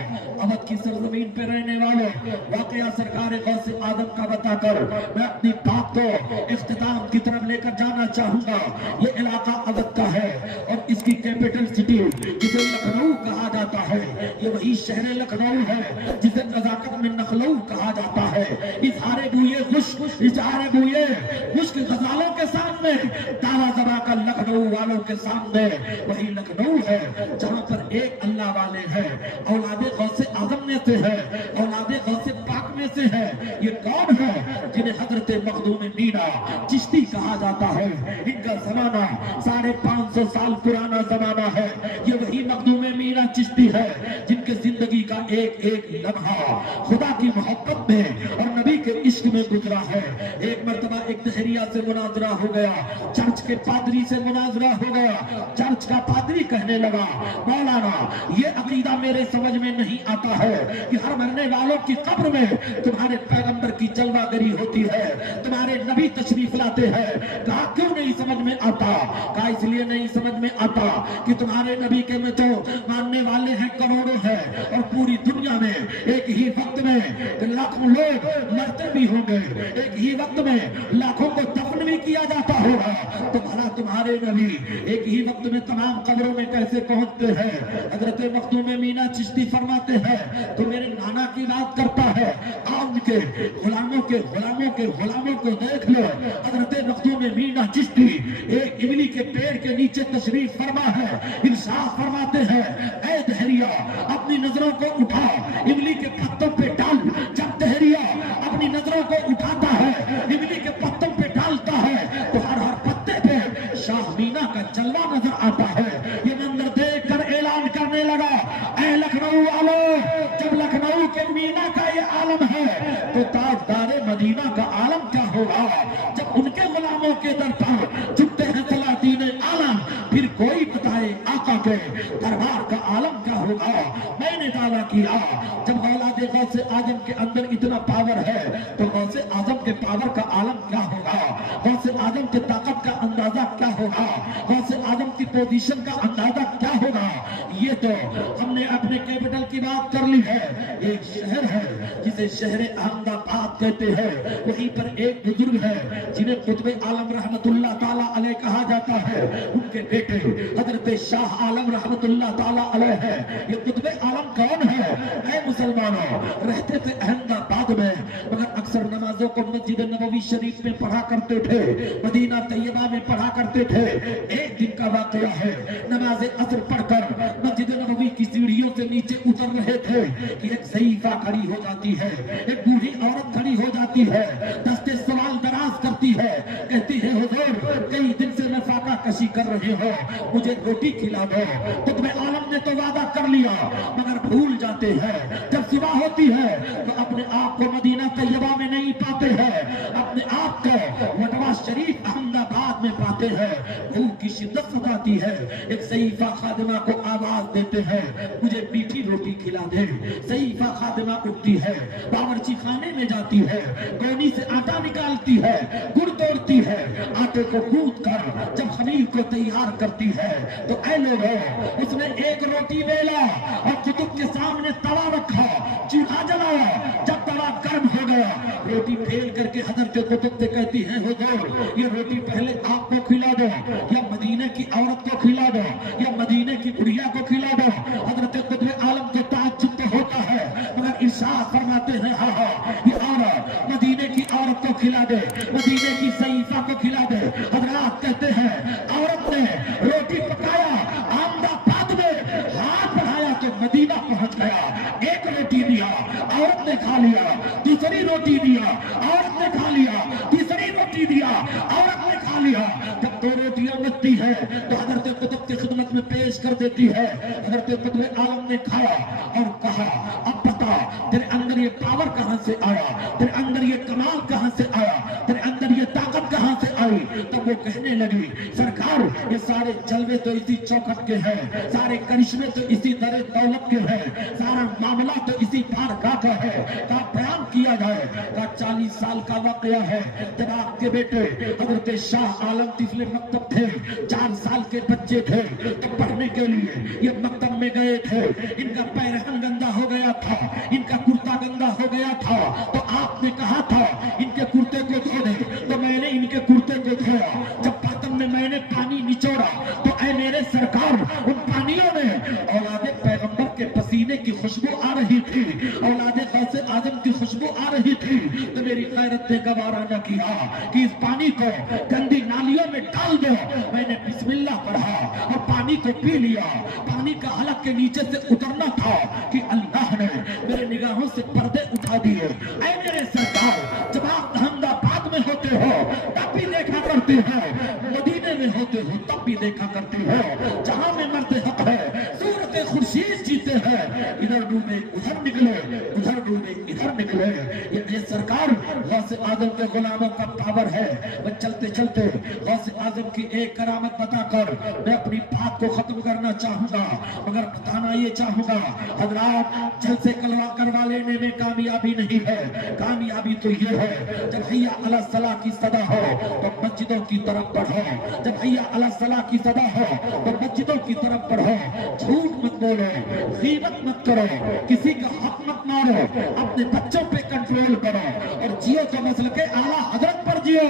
अवध की सरजमीन पे रहने वालों, वाकया सरकार गौसे आदम का बताकर मैं अपनी बात को इख्तिताम की तरफ लेकर जाना चाहूंगा। ये इलाका अवध का है और इसकी कैपिटल सिटी जिसे लखनऊ कहा जाता है, ये वही शहर लखनऊ है जिसे नजाकत में नखलऊ कहा जाता है। इजहारे बुए खुश, इजहारे बुए मुश्क गजालों के सामने, तारा जबा का लखनऊ वालों के सामने वही लखनऊ है जहाँ पर एक अल्लाह वाले हैं, औलादे गौसे आजम में से है, औलादे गौसे पाक में से है। ये कौन है? जिन्हें हजरत मखदूम मीरा चिश्ती कहा जाता है। इनका जमाना 550 साल पुराना जमाना है। ये वही मखदूम मीरा चिश्ती है जिनके जिंदगी का एक एक लम्हा खुदा की मोहब्बत में और नबी के इश्क में गुजरा है। एक मर्तबा एक तहरिया से मुनाजरा हो गया, चर्च के पादरी से मुनाजरा हो गया। चर्च का पादरी कहने लगा, मौलाना ये अकीदा मेरे समझ में नहीं आता है कि हर मरने वालों की कब्र में तुम्हारे पैगंबर की जलवागरी होती है, तुम्हारे नबी तशरीफ लाते हैं। कहा क्यों नहीं समझ में आता? कहा इसलिए नहीं समझ में आता कि तुम्हारे नबी के में तो मानने वाले हैं करोड़ों हैं, और पूरी दुनिया में एक ही वक्त में लाखों लोग मरते भी होंगे, एक ही वक्त में लाखों को दफन भी किया जाता होगा तो भला तुम्हारे नबी एक ही वक्त में तमाम कब्रों में कैसे पहुंचते हैं। हजरत मखदूम मीना चिश्ती फरमाते हैं तो मेरे नाना की बात करता है, आप उनके गुलामों को देख लो। हजरत मखदूम मीना चिश्ती एक इमली के पेड़ के नीचे तशरीफ फरमा है, इरशाद फरमाते हैं, ऐ दहरिया अपनी नजरों को उठा, इमली के पत्तों पे डाल। जब दहरिया अपनी नजरों को उठाता है, इमली के पत्तों पे डालता है तो हर पत्ते पे शाह मीना का जलवा नजर आता है। ये मंजर देख कर ऐलान करने लगा, ऐ लखनऊ वालों, जब लखनऊ के मीना का ये आलम है तो ताजदारे मदीना का आलम क्या होगा। जब उनके गुलामों के दर पर झुकते हैं सलातीन आलम, फिर कोई बताए आका के दरबार का आलम क्या होगा। मैंने दावा किया जब औलादे गौसे आजम के अंदर इतना पावर है तो गौसे आजम के पावर का आलम क्या होगा, गौसे आजम के ताकत का अंदाजा क्या होगा, गौसे आजम की पोजीशन का अंदाजा क्या होगा। ये तो हमने अपने कैपिटल की बात कर ली है। एक शहर है जिसे शहर अहमदाबाद कहते हैं, वहीं पर एक बुजुर्ग है जिन्हें कुतुब आलम रहमतुल्लाह ताला अलैह कहा जाता है। उनके बेटे हजरत शाह आलम रहमतुल्लाह ताला अलैह है। ये कुतुब आलम कौन है? ऐ मुसलमानों, रहते थे अहमदाबाद में मगर अक्सर नमाजों को मस्जिद नबवी शरीफ में पढ़ा करते थे, मदीना तैयबा में पढ़ा करते थे। एक दिन का वाकया है, नमाज असर पढ़कर मस्जिद नबवी की सीढ़ियों से नीचे उतर रहे थे कि एक सहीफा खड़ी हो जाती है, एक बूढ़ी औरत खड़ी हो जाती है, दस्ते सवाल दराज करती है, कहती है हुजूर कई दिन से मैं फाका कशी कर रहे हो, मुझे रोटी खिला दो। कुतुब आलम ने तो वादा कर लिया मगर भूल जाते हैं, जब सुबह होती है तो अपने आप को मदीना तैयबा में नहीं पाते हैं, अपने आप को वटवा शरीफ अहमदाबाद में पाते हैं। भूख की शिद्दत सताती है, एक सहीफा खादिमा को आवाज देते हैं, मुझे मीठी रोटी खिला दे। सहीफा खादिमा उठती है, बावर्ची खाने में जाती है, कोनी से आटा निकालती है, गुड़ तोड़ती है, आटे को कूद कर जब खमीर को तैयार करती है तो ऐ लोगों, उसने एक रोटी बेला और कुतुब के सामने तवा रखा, चूल्हा जलाया। जब तवा गर्म हो गया, रोटी फेल करके हजरत कुतुब से कहती है हुजूर ये रोटी पहले आपको खिला दो या मदीने की औरत को खिला दो या मदीने की बुढ़िया को खिला दो। हजरत कुतुब आलम को ताज्जुब तो होता है मगर इरशाद फरमाते हैं हाँ हाँ ये औरत मदीने की औरत को खिला दे, मदीने की सहीफा को खिला दे। हजरात कहते हैं औरत ने रोटी पकाया, अहमदाबाद में हाथ बढ़ाया तो मदीना पहुंच गया। एक रोटी दिया, औरत ने खा लिया, दूसरी रोटी दिया, औरत ने खा लिया, तीसरी रोटी दिया, औरत ने खा लिया। जब दो रोटियां बचती है तो हजरत कुतुब की खिदमत में पेश कर देती है। हजरत कुतुब आलम ने खाया और कहा अब बता तेरे अंदर ये पावर कहां से आया, तेरे अंदर ये कमाल कहां से आया, तेरे अंदर ये ताकत कहां से आई। तब वो कहने लगी सरकार ये सारे जलवे तो इसी चौखट के हैं, सारे करिश्मे तो इसी दरे दौलत के हैं, सारा मामला तो इसी बारगाह का है। का बयान किया जाए का 40 साल का वाकया है जब आपके बेटे हजरत शाह आलम तिफले मकतब थे, 4 साल के बच्चे थे तो पढ़ने के लिए ये मकतब में गए थे। इनका पैरहन गंदा हो गया था, इनका कुर्ता गंदा हो गया था तो आपने कहा था इनके कुर्ते को धो दे, तो मैंने इनके कुर्ते को धोया। जब बर्तन में मैंने पानी निचोड़ा तो ऐ मेरे सरकार उन पानियों में औलादे पैगंबर के पसीने की खुशबू आ रही थी, औलादे गौसे आजम की खुशबू आ रही थी। तो मेरी गैरत ने गवारा न किया कि इस पानी को गंदी नालियों में डाल दो। मैंने बिस्मिल्लाह पढ़ा और पानी को पी लिया। पानी का हलक के नीचे से उतरना था कि अल्लाह ने मेरे निगाहों से पर्दे उठा दिए। ऐ मेरे सरकार जब आप अहमदाबाद में होते हो तब भी देखा करते हो, मदीने में होते हो तब भी देखा करते हो, जहां में मर्द हक है सूरत खुर्शीद जीते हैं। इधर डूबे उधर निकले, उधर डूबे इधर निकले। ये सरकार गौसे आजम के गुलामों का पावर है। मैं चलते चलते गौसे आजम की एक करामत बताकर मैं अपनी बात को खत्म करना चाहूंगा, मगर बताना ये चाहूंगा हजरात जलसे कलवा करवा लेने में कामयाबी नहीं है। कामयाबी तो ये है जब हैया अला सलाह की सदा हो तो मस्जिदों की तरफ बढ़ो, जब हैया अला सलाह की सदा हो तो मस्जिदों की तरफ बढ़ो। झूठ मत बोलो, गीबत मत करो, किसी का हक मत मारो, अपने बच्चों पे कंट्रोल करो और जियो तो मसल के आला हजरत पर जियो,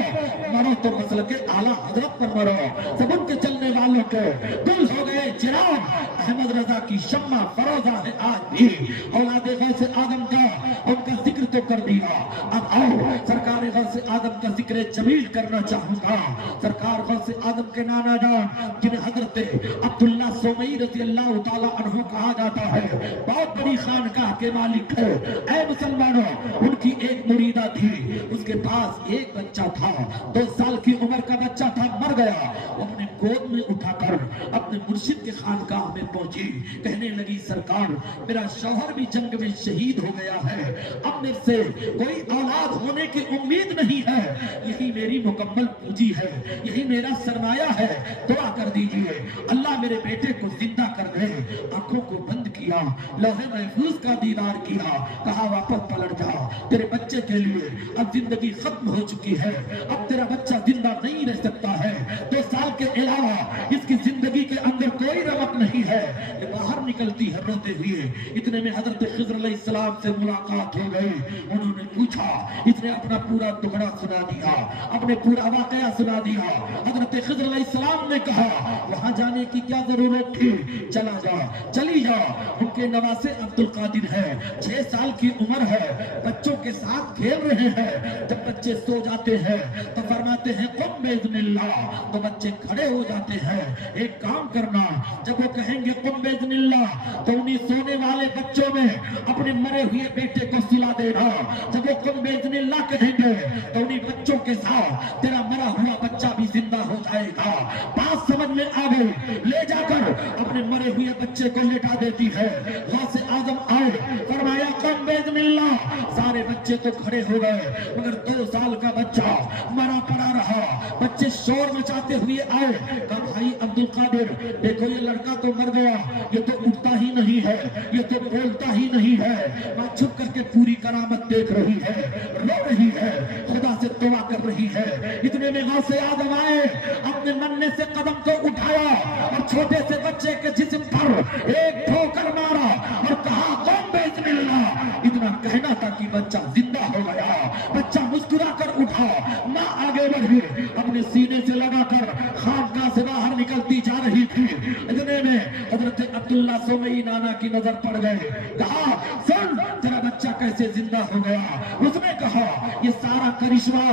मरो तो मसल के आला हजरत पर मरो। सब उनके चलने वालों के दिल हो गए चिराग, अहमद रजा की शम्मा फरोजा है आज भी। औलादे गौसे आदम का उनका जिक्र तो कर दिया, अब आओ सरकार गौसे आदम का जिक्र जमील करना चाहूंगा। सरकार गौसे आदम के नाना जान जिन्हें हजरत अब्दुल्ला सोमई रज़ी अल्लाह ताला अन्हु कहा जाता है, बहुत बड़ी खानकाह के मालिक है। ऐ मुसलमानों, उनकी एक मुरीदा थी, उसके पास एक बच्चा था, 2 साल की उम्र का बच्चा था, मर गया। अपने गोद में उठाकर अपने मुर्शिद के खानकाह में पहुंची, कहने लगी सरकार मेरा शौहर भी जंग में शहीद हो गया है, अब मेरे से कोई औलाद होने की उम्मीद नहीं है, यही मेरी मुकम्मल पूंजी है, यही मेरा सरमाया है, दुआ कर दीजिए अल्लाह मेरे बेटे को जिंदा कर दे। आंखों को बंद किया, लौहे महफूज का दीदार किया, कहा वापस पलट जा, तेरे बच्चे के लिए अब जिंदगी खत्म हो चुकी है, अब तेरा बच्चा जिंदा नहीं रह सकता है, 2 साल के अलावा इसकी जिंदगी के अंदर कोई रमक नहीं है। ये बाहर निकलती है रोते हुए, इतने में हजरत खिज़्र अलैहिस्सलाम से मुलाकात हो गई। उन्होंने पूछा, इसने अपना पूरा टुकड़ा सुना दिया, अपने पूरा वाकया सुना दिया। हजरत खिज़्र अलैहिस्सलाम ने कहा वहां जाने की क्या जरूरत थी, चला जा, चली जा। उनके नवासे अब्दुल कादिर है, 6 साल की उम्र है, बच्चों के साथ खेल रहे हैं। जब बच्चे सो जाते हैं तो फरमाते हैं कुम बिइज़्निल्लाह, तो बच्चे खड़े हो जाते हैं। एक काम करना, जब वो कहेंगे कुम बिइज़्निल्लाह तो उन्हीं सोने वाले बच्चों में अपने मरे हुए बेटे को सुला देना। जब वो कुम बिइज़्निल्लाह कहेंगे तो उन्हीं बच्चों के साथ तेरा मरा हुआ बच्चा भी जिंदा हो जाएगा। बात समझ में आ गई, ले जाकर अपने मरे हुए बच्चे को लेटा देती है। गौसे आजम आए, फरमाया कुम बिइज़्निल्लाह, सारे बच्चे तो खड़े हो गए, मगर 2 साल का बच्चा मरा पड़ा रहा। बच्चे शोर मचाते हुए आए, कहा भाई अब्दुल कादिर देखो ये लड़का तो मर गया, ये तो उठता ही नहीं है, ये तो बोलता ही नहीं है। मां छुप करके पूरी करामत देख रही है, रो रही है, खुदा से दुआ कर रही है। इतने में गौसे आदम आए, अपने नन्हे से कदम को उठाया और छोटे से बच्चे के जिस्म पर एक ठोकर मारा और कहा कुम बिइज़्निल्लाह। इतना कहना था कि बच्चा जिंदा हो गया। बच्चा मुस्कुरा कर उठा, मां आगे बढ़ी, अपने सीने से लगाकर खानकाह से बाहर निकलती जा रही थी। इतने में हजरत अब्दुल्ला सोमई नाना की नजर पड़ गए, कहा सुन तेरा बच्चा कैसे जिंदा हो गया। उसने कहा ये सारा करिश्मा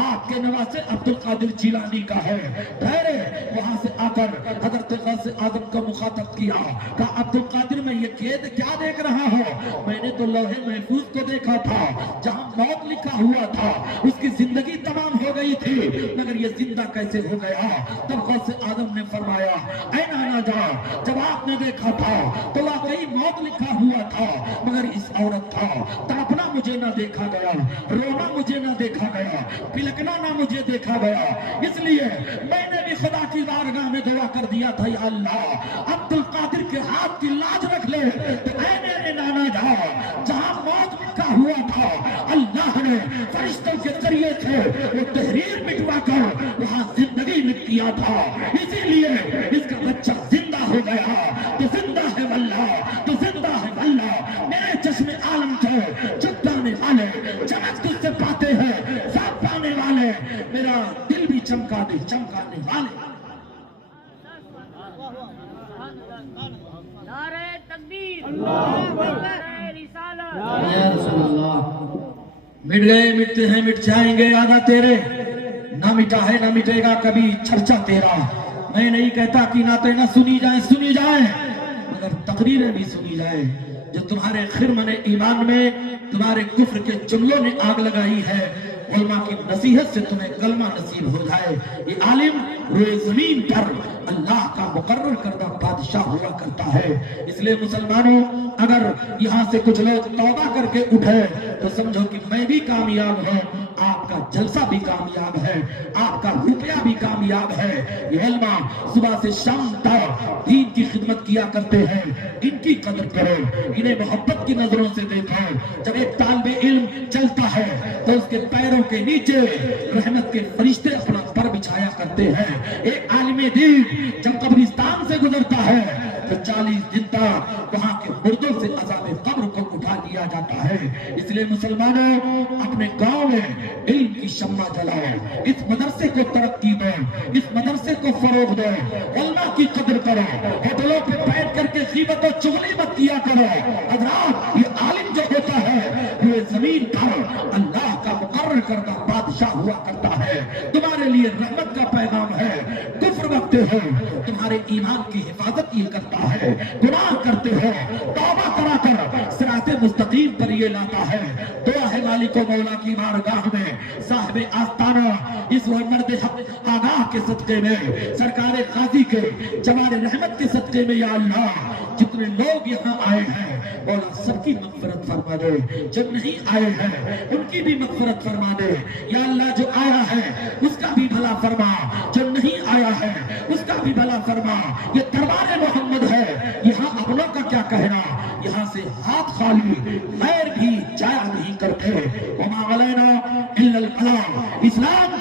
आपके नवासे अब्दुल कादिर जिलानी का है। ठहरे, वहां से आकर हजरत गौसे आदम को मुखातब किया, कहा अब्दुल कादिर मैं ये खेद क्या देख रहा हूँ, मैंने तो लौहे महफूज को देखा था, जहां मौत लिखा हुआ था उसकी जिंदगी तमाम हो गई थी, मगर ये जिंदा कैसे हो गया। तब गौसे आदम ने फरमाया ऐ नाना जान, जब आपने देखा था तो वाकई मौत लिखा हुआ था, मगर इस औरत था, तड़पना मुझे ना देखा गया, रोना मुझे ना देखा गया, पिलकना ना मुझे देखा गया, इसलिए मैंने भी खुदा की बारगाह में दुआ कर दिया था या अल्लाह अब्दुल कादिर के हाथ की लाज रख ले। तो ऐ मेरे नाना जान, जहां मौत लिखा हुआ था अल्लाह ने फरिश्तों के जरिए से वो तहरीर मिटवा कर वहां जिंदगी लिख दिया था, इसीलिए इसका बच्चा जिंदा हो गया। तो जिंदा है वल्लाह, तो जिंदा है वल्लाह, मेरे चश्मे आलम थे चमकाने वाले, चमक तुझसे पाते हैं सब पाने वाले, मेरा दिल भी चमका दे चमकाने वाले। नारे तकबीर, नारे रिसालत, या रसूल अल्लाह। मिट गए, मिटते हैं, मिट जाएंगे, आधा तेरे ना मिटा है ना मिटेगा कभी चर्चा तेरा। मैं नहीं कहता कि नाते ना सुनी जाए, सुनी जाए, मगर तकरीरें भी सुनी जाए। जो तुम्हारे खिरमन ईमान में तुम्हारे कुफ्र के जुमलों ने आग लगाई है, उलमा की नसीहत से तुम्हें कलमा नसीब हो जाए। ये आलिम रोए जमीन पर अल्लाह का मुकर्रर करदा बादशाह हुआ करता है। इसलिए मुसलमानों, अगर यहाँ से कुछ लोग तौबा करके उठे तो समझो कि मैं भी कामयाब हूँ, आपका जलसा भी कामयाब है, आपका रुपया भी कामयाब है। ये उलमा सुबह से शाम तक दीन की खिदमत किया करते हैं, इनकी कदर करो, इन्हें मोहब्बत की नजरों से देखो। जब एक तालिबे इल्म चलता है तो उसके पैरों के नीचे रहमत के फरिश्ते अपना पर बिछाया करते हैं। एक आलिमे दीन जब कब्रिस्तान से गुजरता है تو 40 دن تک وہاں کے مردوں سے عذاب قبر کو اٹھا لیا جاتا ہے۔ اس لیے مسلمانوں اپنے گاؤں میں علم کی شمع جلاؤ، اس مدرسے کو ترقی دو، اس مدرسے کو فروغ دو، علماء کی قدر کرو، ہوٹلوں پہ بیٹھ کر کے غیبت و چغلی مت کیا کرو۔ حضرات یہ عالم جو ہوتا ہے یہ زمین پر اللہ کا مقرر کردہ بادشاہ ہوا کرتا ہے، تمہارے لیے رحمت کا پیغام ہے۔ کفر رکھتے ہو تمہارے ایمان کی حفاظت یہ کرتا ہے، گناہ کرتے ہو توبہ کرا کر صراط مستقیم پر یہ لاتا ہے۔ دعا ہے مالک و مولا کی بارگاہ میں صاحب آستانہ اس وہ مرد حق آگاہ کے صدقے میں، سرکار غازی کے جوار رحمت کے صدقے میں، یا اللہ جتنے لوگ یہاں آئے ہیں مولا سب کی مغفرت فرما دے، جو نہیں آئے ہیں ان کی بھی مغفرت فرما دے۔ یا اللہ جو آیا ہے اس کا بھی بھلا فرما، جو نہیں آیا ہے اس کا بھی بھلا فرما۔ یہ دربار محمد ہے، یہاں اپنوں کا کیا کہنا، یہاں سے ہاتھ خالی غیر بھی جایا نہیں کرتے۔ وما علینا الا البلاغ، اسلام